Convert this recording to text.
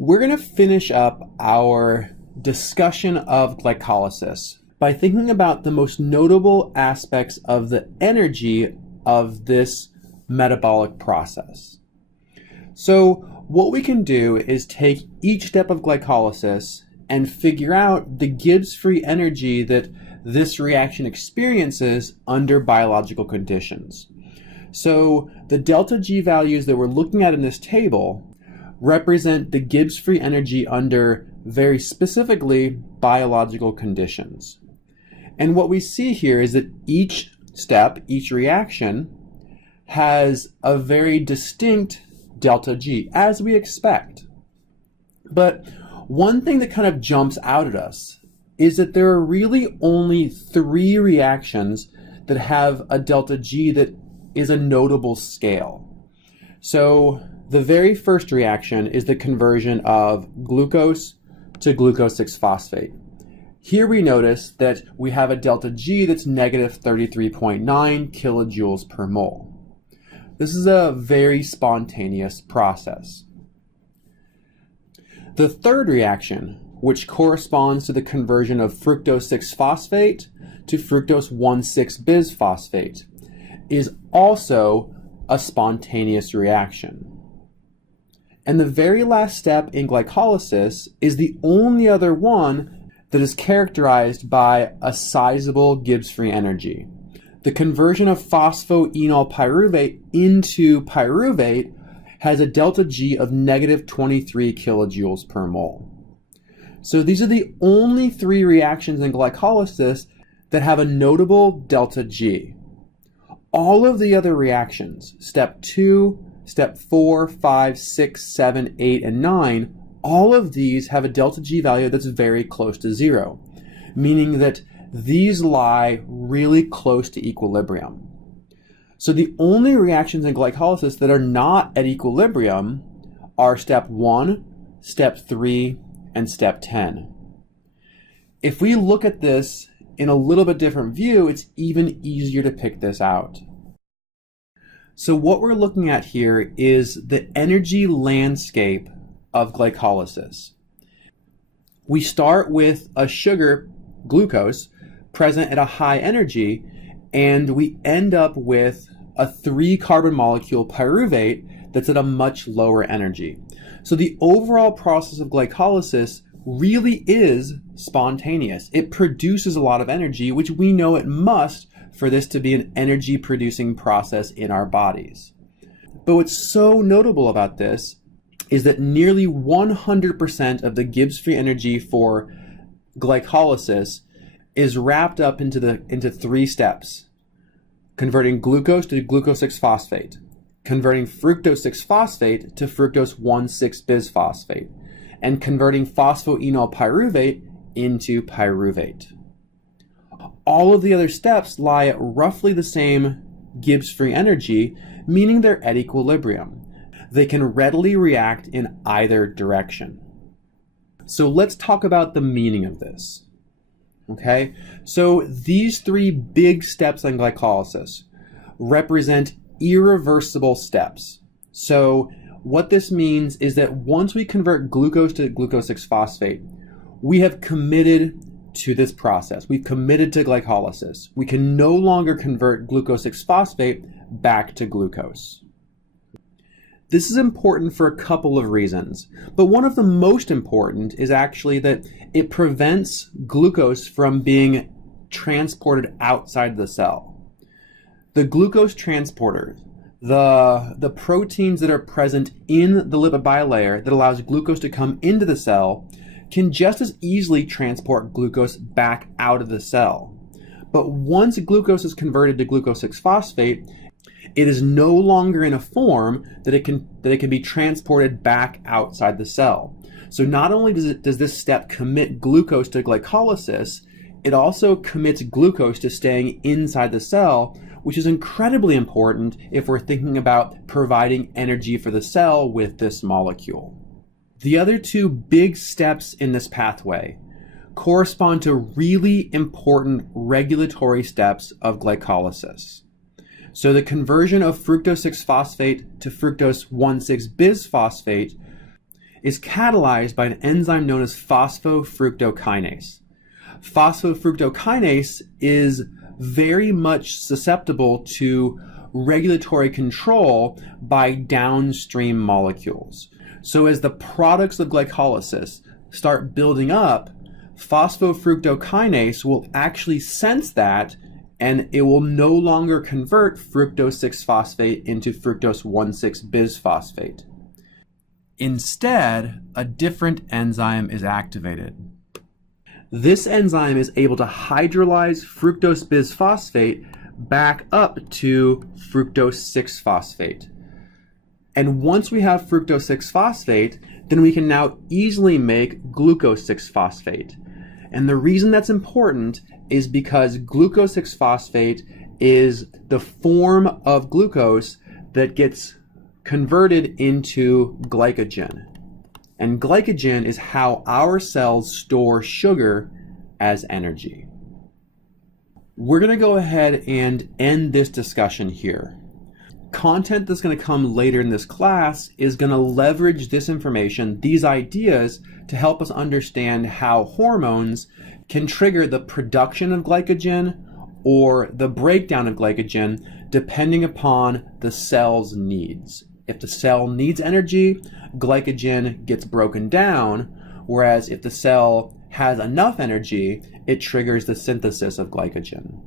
We're going to finish up our discussion of glycolysis by thinking about the most notable aspects of the energy of this metabolic process. So what we can do is take each step of glycolysis and figure out the Gibbs free energy that this reaction experiences under biological conditions. So the delta G values that we're looking at in this table represent the Gibbs free energy under very specifically biological conditions. And what we see here is that each step, each reaction, has a very distinct delta G, as we expect. But one thing that kind of jumps out at us is that there are really only 3 reactions that have a delta G that is a notable scale. So the very first reaction is the conversion of glucose to glucose 6-phosphate. Here we notice that we have a delta G that's negative 33.9 kilojoules per mole. This is a very spontaneous process. The third reaction, which corresponds to the conversion of fructose 6-phosphate to fructose 1,6-bisphosphate, is also a spontaneous reaction. And the very last step in glycolysis is the only other one that is characterized by a sizable Gibbs free energy. The conversion of phosphoenol pyruvate into pyruvate has a delta G of negative 23 kilojoules per mole. So these are the only 3 reactions in glycolysis that have a notable delta G. All of the other reactions, step 2, step 4, 5, 6, 7, 8, and 9, all of these have a delta G value that's very close to 0, meaning that these lie really close to equilibrium. So the only reactions in glycolysis that are not at equilibrium are step 1, step 3, and step 10. If we look at this in a little bit different view, it's even easier to pick this out. So what we're looking at here is the energy landscape of glycolysis. We start with a sugar, glucose, present at a high energy, and we end up with a 3-carbon molecule pyruvate that's at a much lower energy. So the overall process of glycolysis really is spontaneous. It produces a lot of energy, which we know it must for this to be an energy producing process in our bodies. But what's so notable about this is that nearly 100% of the Gibbs free energy for glycolysis is wrapped up into 3 steps: converting glucose to glucose 6-phosphate, converting fructose 6-phosphate to fructose 1,6-bisphosphate, and converting phosphoenol pyruvate into pyruvate. All of the other steps lie at roughly the same Gibbs free energy, meaning they're at equilibrium. They can readily react in either direction. So let's talk about the meaning of this. Okay, so these 3 big steps in glycolysis represent irreversible steps. So what this means is that once we convert glucose to glucose 6-phosphate, we have committed to this process. We've committed to glycolysis. We can no longer convert glucose 6-phosphate back to glucose. This is important for a couple of reasons, but one of the most important is actually that it prevents glucose from being transported outside the cell. The glucose transporters, the proteins that are present in the lipid bilayer that allows glucose to come into the cell, can just as easily transport glucose back out of the cell. But once glucose is converted to glucose 6-phosphate, it is no longer in a form that it can be transported back outside the cell. So not only does this step commit glucose to glycolysis, it also commits glucose to staying inside the cell, which is incredibly important if we're thinking about providing energy for the cell with this molecule. The other 2 big steps in this pathway correspond to really important regulatory steps of glycolysis. So the conversion of fructose 6-phosphate to fructose 1,6-bisphosphate is catalyzed by an enzyme known as phosphofructokinase. Phosphofructokinase is very much susceptible to regulatory control by downstream molecules. So as the products of glycolysis start building up, phosphofructokinase will actually sense that, and it will no longer convert fructose 6-phosphate into fructose 1,6-bisphosphate. Instead, a different enzyme is activated. This enzyme is able to hydrolyze fructose bisphosphate back up to fructose 6-phosphate. And once we have fructose 6-phosphate, then we can now easily make glucose 6-phosphate. And the reason that's important is because glucose 6-phosphate is the form of glucose that gets converted into glycogen. And glycogen is how our cells store sugar as energy. We're going to go ahead and end this discussion here. Content that's going to come later in this class is going to leverage this information, these ideas, to help us understand how hormones can trigger the production of glycogen or the breakdown of glycogen depending upon the cell's needs. If the cell needs energy, glycogen gets broken down, whereas if the cell has enough energy, it triggers the synthesis of glycogen.